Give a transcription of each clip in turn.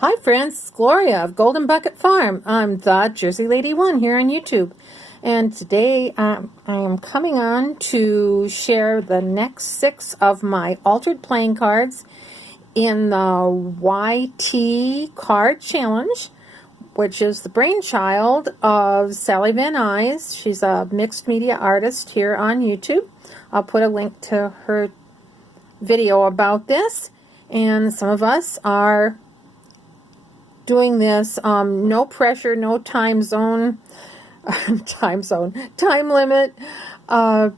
Hi friends, it's Gloria of Golden Bucket Farm. I'm the Jersey Lady 1 here on YouTube. And today I am coming on to share the next 6 of my altered playing cards in the YT Card Challenge, which is the brainchild of Sally Van Nuys. She's a mixed media artist here on YouTube. I'll put a link to her video about this. And some of us are doing this no pressure, no time zone, time limit, a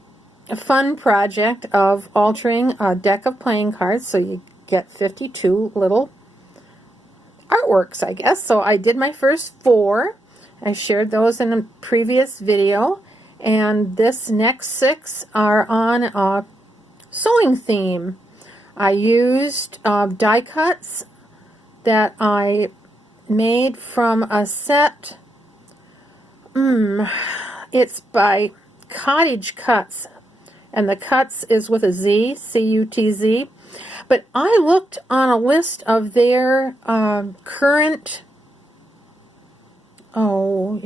fun project of altering a deck of playing cards so you get 52 little artworks, I guess. So I did my first 4. I shared those in a previous video, and this next 6 are on a sewing theme. I used die cuts that I made from a set. It's by Cottage Cuts, and the Cuts is with a Z, C-U-T-Z. But I looked on a list of their current, what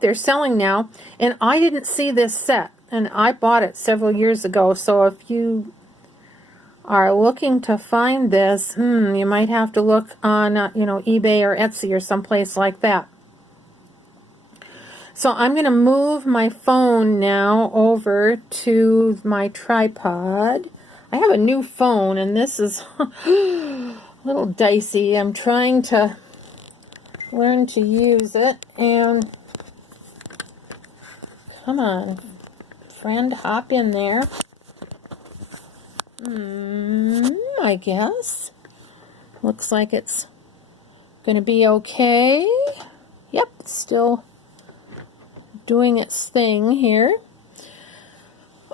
they're selling now, and I didn't see this set, and I bought it several years ago. So if you are looking to find this, you might have to look on, eBay or Etsy or someplace like that. So I'm going to move my phone now over to my tripod. I have a new phone, and this is a little dicey. I'm trying to learn to use it, and come on, friend, hop in there. I guess. Looks like it's going to be okay. Yep, it's still doing its thing here.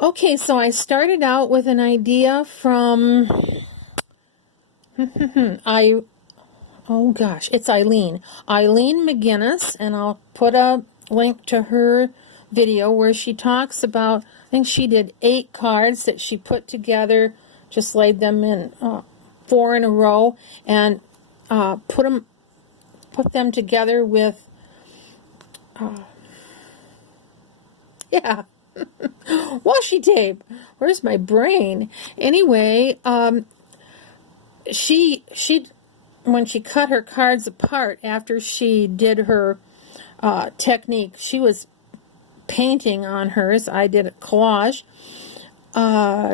Okay, so I started out with an idea from it's Eileen McGinnis, and I'll put a link to her video where she talks about, I think she did 8 cards that she put together, just laid them in 4 in a row, and put them together with washi tape. Where's my brain? Anyway, she when she cut her cards apart after she did her technique, she was painting on hers. I did a collage.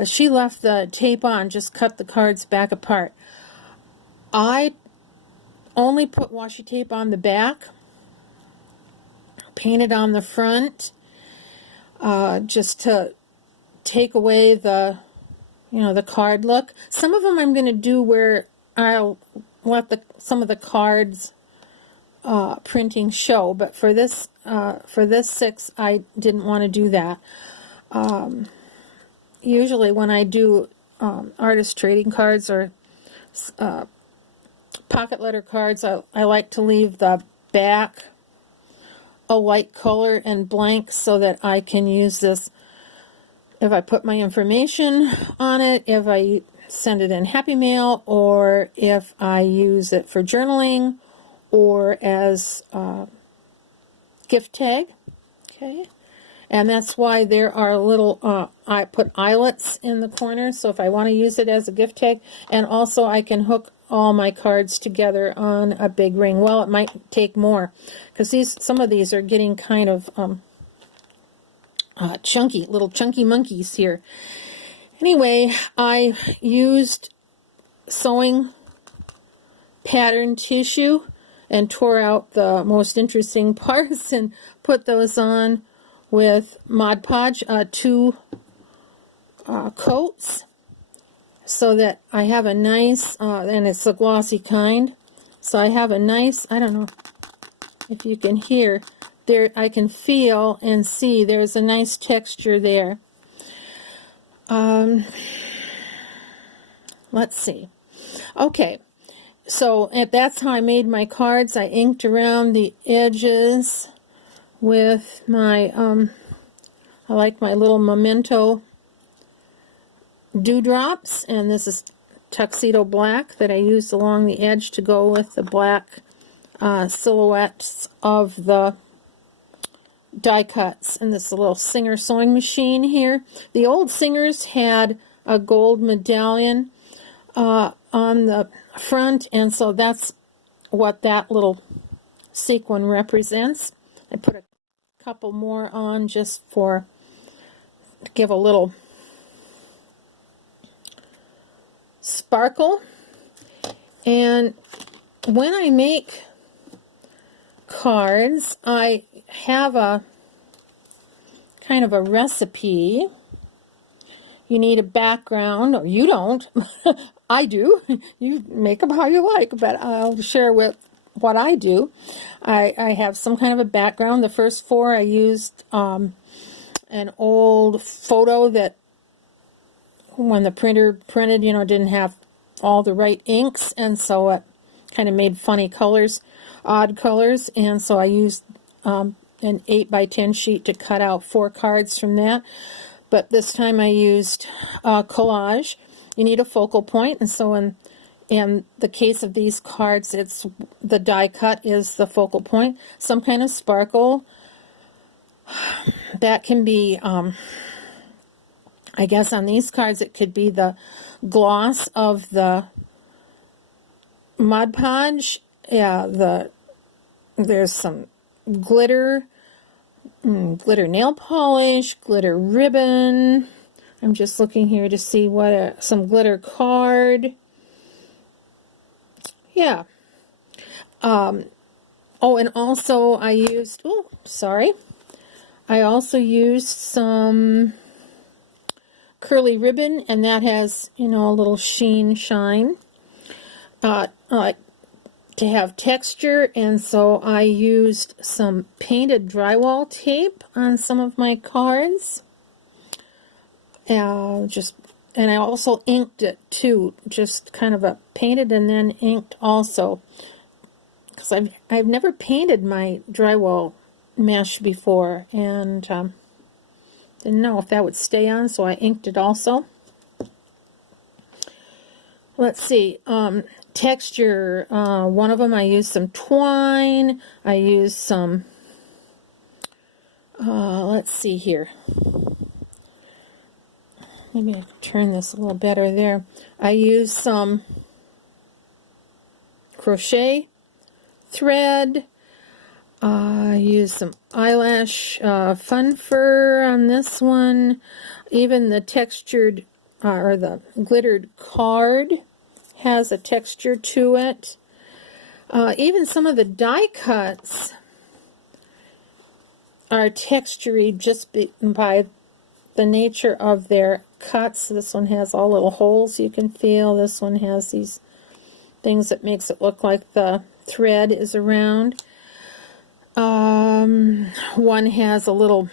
She left the tape on, just cut the cards back apart. I only put washi tape on the back, painted on the front, just to take away the, the card look. Some of them I'm going to do where I'll let some of the cards printing show, but for this 6, I didn't want to do that. Usually when I do artist trading cards or pocket letter cards, I like to leave the back a light color and blank so that I can use this if I put my information on it, if I send it in Happy Mail, or if I use it for journaling or as a gift tag. Okay, and that's why there are little, I put eyelets in the corner, so if I want to use it as a gift tag, and also I can hook all my cards together on a big ring. Well, it might take more, because some of these are getting kind of chunky, little chunky monkeys here. Anyway, I used sewing pattern tissue and tore out the most interesting parts and put those on with Mod Podge 2 coats, so that I have a nice, and it's a glossy kind, so I have a nice, I don't know if you can hear, there I can feel and see there's a nice texture there. Let's see. Okay, so that's how I made my cards. I inked around the edges with my, I like my little Memento dewdrops, and this is tuxedo black that I used along the edge to go with the black silhouettes of the die cuts in this little Singer sewing machine here. The old Singers had a gold medallion on the front, and so that's what that little sequin represents. I put a couple more on just to give a little sparkle. And when I make cards, I have a kind of a recipe. You need a background, or you don't. I do. You make them how you like, but I'll share with what I do. I have some kind of a background. The first four I used an old photo that when the printer printed, didn't have all the right inks, and so it kind of made funny colors, odd colors, and so I used an 8x10 sheet to cut out 4 cards from that. But this time I used collage. You need a focal point, and so in the case of these cards, it's the die cut is the focal point. Some kind of sparkle. That can be, I guess on these cards it could be the gloss of the Mod Podge. Yeah, there's some glitter, glitter nail polish, glitter ribbon. I'm just looking here to see what some glitter card. Yeah. Oh, and also I used, I also used some curly ribbon, and that has, a little shine. I like to have texture, and so I used some painted drywall tape on some of my cards. And I also inked it too, just kind of a painted and then inked also, because I've never painted my drywall mesh before, and didn't know if that would stay on, so I inked it also. Let's see, texture. One of them I used some twine. I used some. Let's see here. Maybe I can turn this a little better there. I used some crochet thread. I used some eyelash fun fur on this one. Even the textured or the glittered card has a texture to it. Even some of the die cuts are textury just by the nature of their cuts. This one has all little holes you can feel. This one has these things that makes it look like the thread is around. One has a little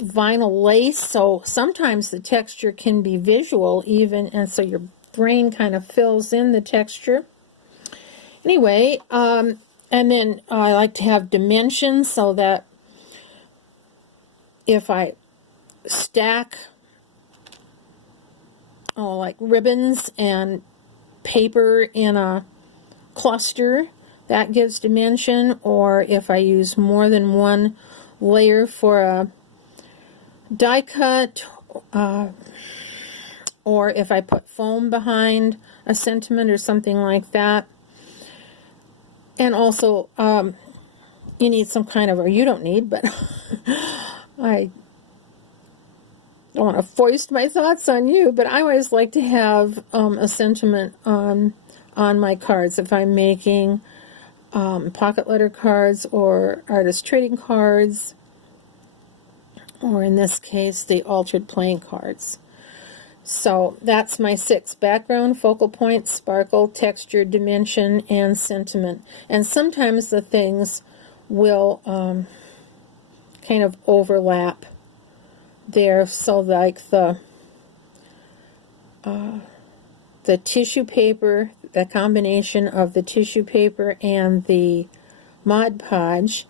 vinyl lace, so sometimes the texture can be visual even, and so your brain kind of fills in the texture. Anyway, and then I like to have dimensions so that if I stack like ribbons and paper in a cluster, that gives dimension, or if I use more than one layer for a die cut, or if I put foam behind a sentiment or something like that. And also, you need some kind of, or you don't need, but I don't want to foist my thoughts on you, but I always like to have a sentiment on my cards. If I'm making pocket letter cards or artist trading cards, or in this case, the altered playing cards. So that's my 6: background, focal point, sparkle, texture, dimension, and sentiment. And sometimes the things will kind of overlap there. So like the tissue paper, the combination of the tissue paper and the Mod Podge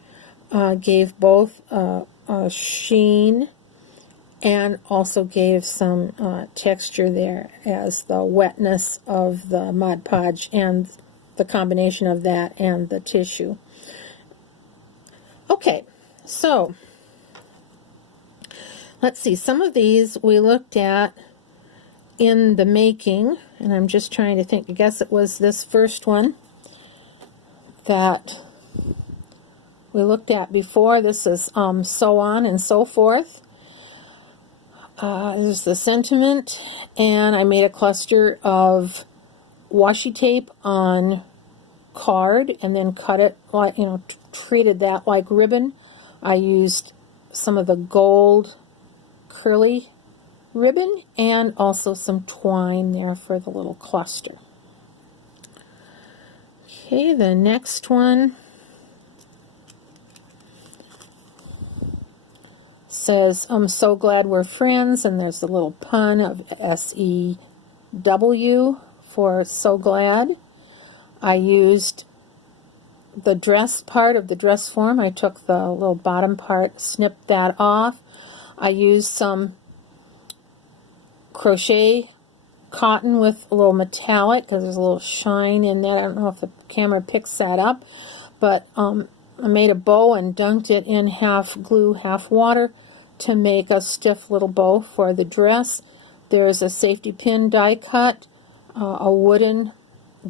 gave both a sheen and also gave some texture there as the wetness of the Mod Podge and the combination of that and the tissue. Okay, so let's see, some of these we looked at in the making, and I'm just trying to think, I guess it was this first one that we looked at before. This is So On and So Forth. There's the sentiment, and I made a cluster of washi tape on card and then cut it like, treated that like ribbon. I used some of the gold curly ribbon and also some twine there for the little cluster. Okay, the next one says, I'm so glad we're friends, and there's a little pun of S-E-W for so glad. I used the dress part of the dress form. I took the little bottom part, snipped that off. I used some crochet cotton with a little metallic because there's a little shine in that. I don't know if the camera picks that up, but I made a bow and dunked it in half glue, half water to make a stiff little bow for the dress. There's a safety pin die cut, a wooden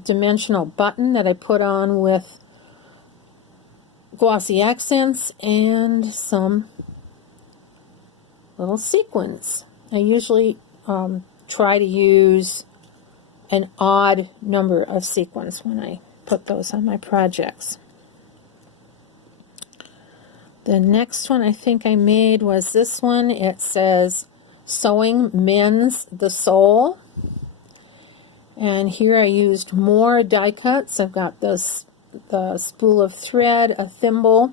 dimensional button that I put on with glossy accents, and some little sequins. I usually try to use an odd number of sequins when I put those on my projects. The next one I think I made was this one. It says Sewing Mends the Soul. And here I used more die cuts. I've got the spool of thread, a thimble,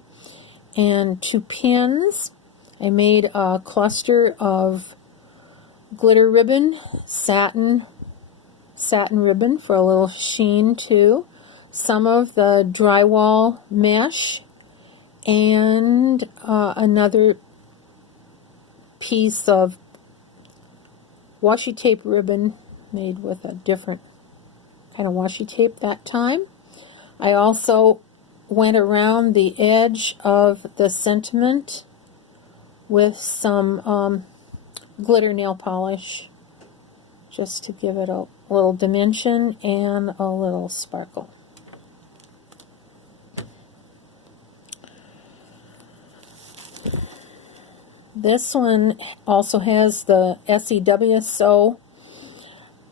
and 2 pins. I made a cluster of glitter ribbon, satin ribbon for a little sheen too, some of the drywall mesh, and another piece of washi tape ribbon made with a different kind of washi tape that time. I also went around the edge of the sentiment with some glitter nail polish just to give it a little dimension and a little sparkle. This one also has the SEW Sew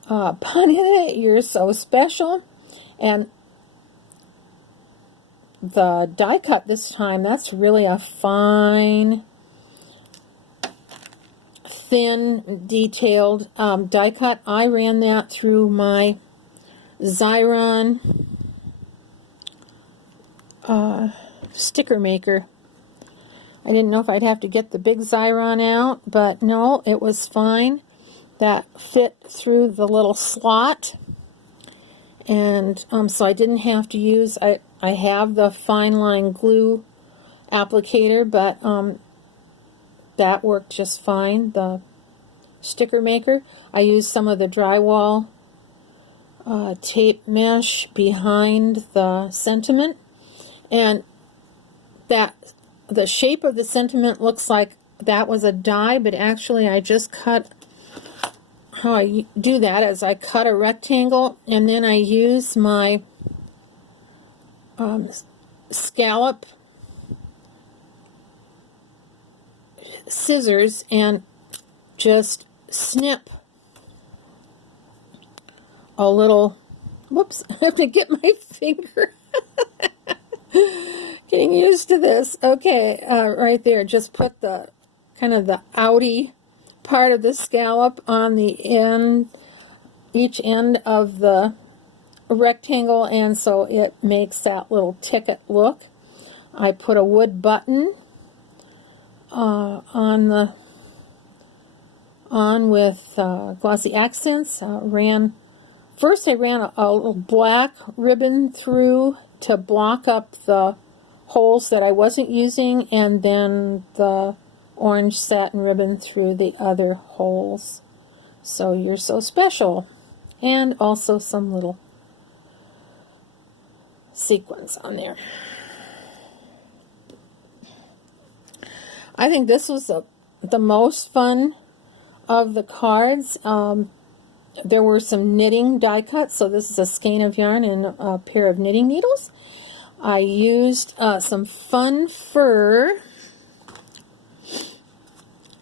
pun in it. You're so special. And the die cut this time, that's really a fine, thin, detailed die cut. I ran that through my Xyron sticker maker. I didn't know if I'd have to get the big Xyron out, but no, it was fine. That fit through the little slot, and so I didn't have to use, I have the fine line glue applicator, but that worked just fine, the sticker maker. I used some of the drywall tape mesh behind the sentiment, and that the shape of the sentiment looks like that was a die, but actually I just cut, how I do that is I cut a rectangle and then I use my scallop scissors and just snip a little, whoops, I have to get my finger. Getting used to this. Okay, right there, just put the kind of the outy part of the scallop on the end, each end of the rectangle, and so it makes that little ticket look. I put a wood button on with glossy accents. First I ran a little black ribbon through to block up the holes that I wasn't using, and then the orange satin ribbon through the other holes. So you're so special. And also some little sequins on there. I think this was the most fun of the cards. There were some knitting die cuts, so this is a skein of yarn and a pair of knitting needles. I used some fun fur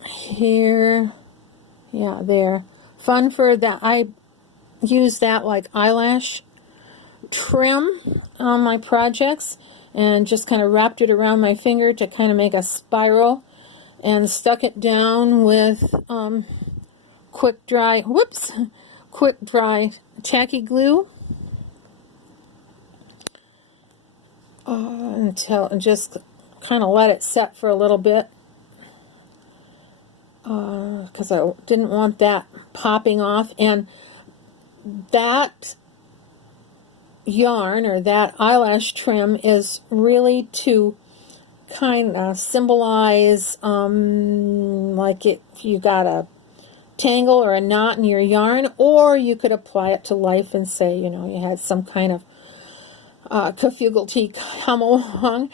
here, yeah, there. Fun fur that I used that like eyelash trim on my projects and just kind of wrapped it around my finger to kind of make a spiral and stuck it down with quick dry tacky glue until just kind of let it set for a little bit because I didn't want that popping off. And that yarn or that eyelash trim is really to kind of symbolize like if you got a tangle or a knot in your yarn, or you could apply it to life and say, you know, you had some kind of cafugilty come along.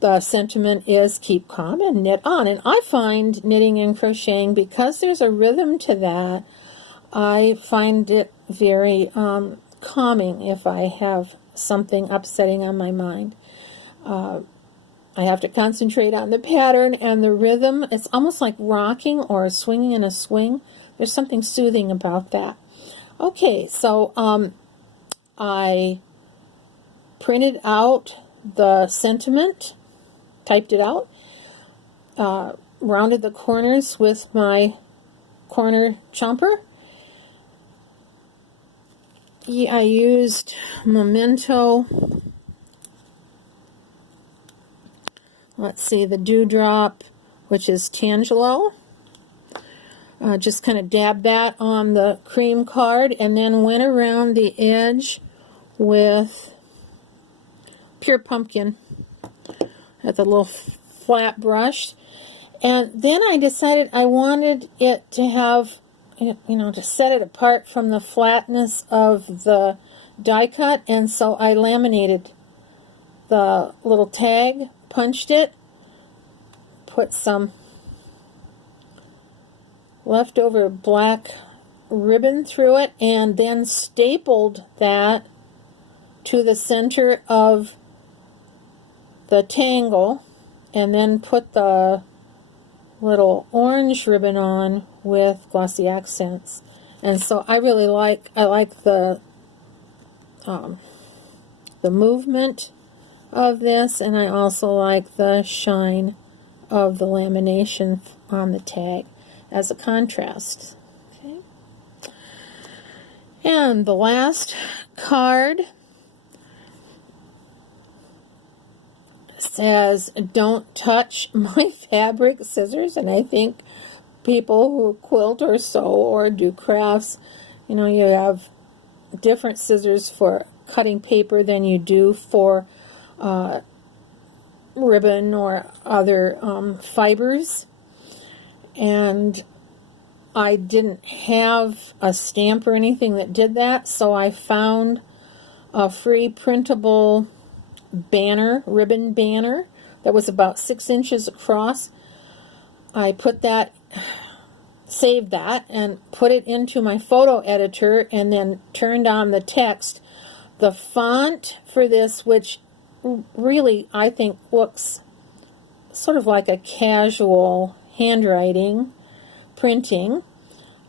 The sentiment is keep calm and knit on. And I find knitting and crocheting, because there's a rhythm to that, I find it very calming if I have something upsetting on my mind. I have to concentrate on the pattern and the rhythm. It's almost like rocking or swinging in a swing. There's something soothing about that. Okay, so I printed out the sentiment, typed it out, rounded the corners with my corner chomper. I used Memento. Let's see, the Dewdrop, which is Tangelo. Just kind of dabbed that on the cream card and then went around the edge with Pure Pumpkin at the little flat brush. And then I decided I wanted it to have, you know, to set it apart from the flatness of the die cut, and so I laminated the little tag, punched it, put some leftover black ribbon through it, and then stapled that to the center of the tangle, and then put the little orange ribbon on with glossy accents. And so I really like the movement of this, and I also like the shine of the lamination on the tag as a contrast. Okay. And the last card says, don't touch my fabric scissors. And I think people who quilt or sew or do crafts, you know, you have different scissors for cutting paper than you do for ribbon or other fibers. And I didn't have a stamp or anything that did that, so I found a free printable banner, ribbon banner, that was about 6 inches across. I put that, saved that, and put it into my photo editor, and then turned on the text. The font for this, which really I think looks sort of like a casual handwriting printing.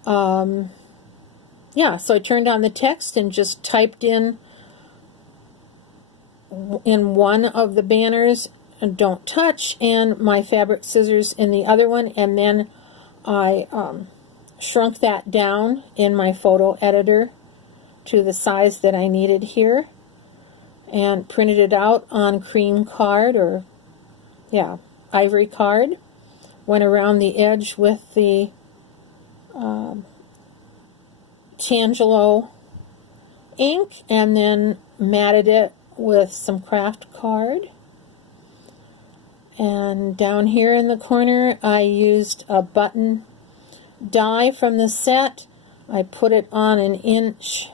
Yeah, so I turned on the text and just typed in one of the banners, don't touch, and my fabric scissors in the other one, and then I shrunk that down in my photo editor to the size that I needed here, and printed it out on cream card, or yeah, ivory card. Went around the edge with the Tangelo ink, and then matted it with some craft card. And down here in the corner, I used a button die from the set. I put it on an inch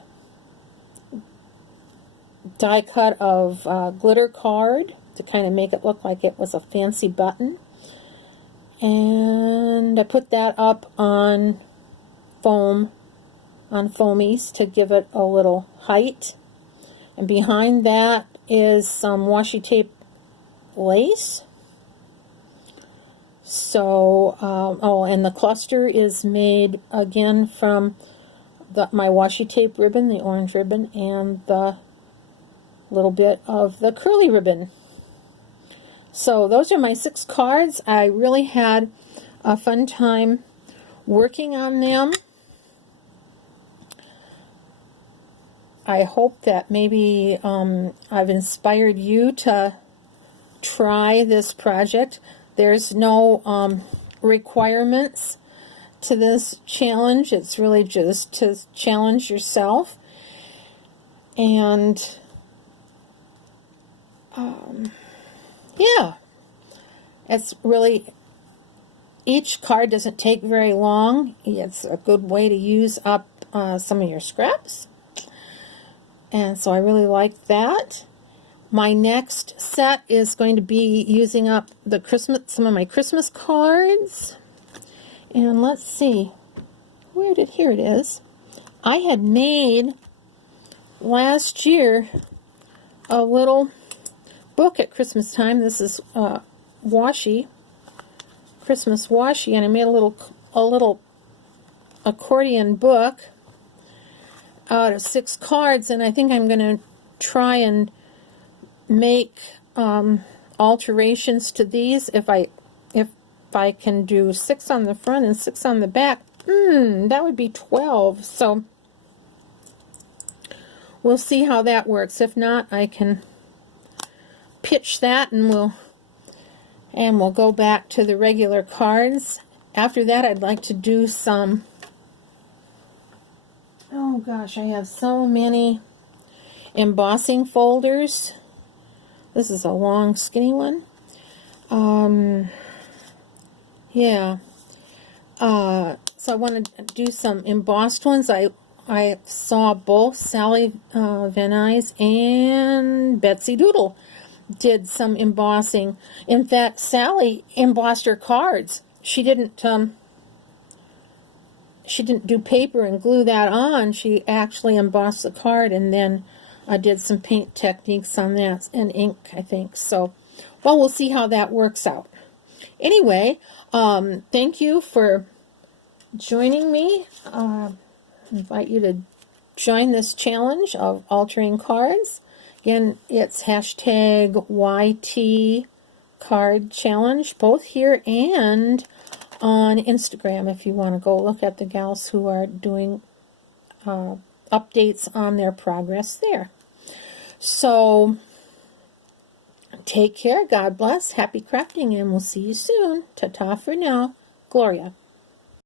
die cut of glitter card to kind of make it look like it was a fancy button. And I put that up on foam, on foamies to give it a little height. And behind that is some washi tape lace. So, oh, and the cluster is made again from my washi tape ribbon, the orange ribbon, and the little bit of the curly ribbon. So those are my 6 cards. I really had a fun time working on them. I hope that maybe I've inspired you to try this project. There's no requirements to this challenge. It's really just to challenge yourself. And yeah, it's really, each card doesn't take very long. It's a good way to use up some of your scraps. And so I really like that. My next set is going to be using up the some of my Christmas cards. And let's see, here it is. I had made last year a little book at Christmas time. This is washi, Christmas washi, and I made a little accordion book out of 6 cards, and I think I'm going to try and make alterations to these. If I can do 6 on the front and 6 on the back, that would be 12. So we'll see how that works. If not, I can pitch that, and we'll go back to the regular cards. After that, I'd like to do some, oh gosh, I have so many embossing folders. This is a long, skinny one. Yeah. So I want to do some embossed ones. I saw both Sally Van Nuys and Betsy Doodle did some embossing. In fact, Sally embossed her cards. She didn't do paper and glue that on. She actually embossed the card, and then I did some paint techniques on that, and ink, I think. So, well, we'll see how that works out. Anyway, thank you for joining me. I invite you to join this challenge of altering cards. Again, it's hashtag YT Card Challenge, both here and on Instagram, if you want to go look at the gals who are doing updates on their progress there. So, take care, God bless, happy crafting, and we'll see you soon. Ta-ta for now. Gloria.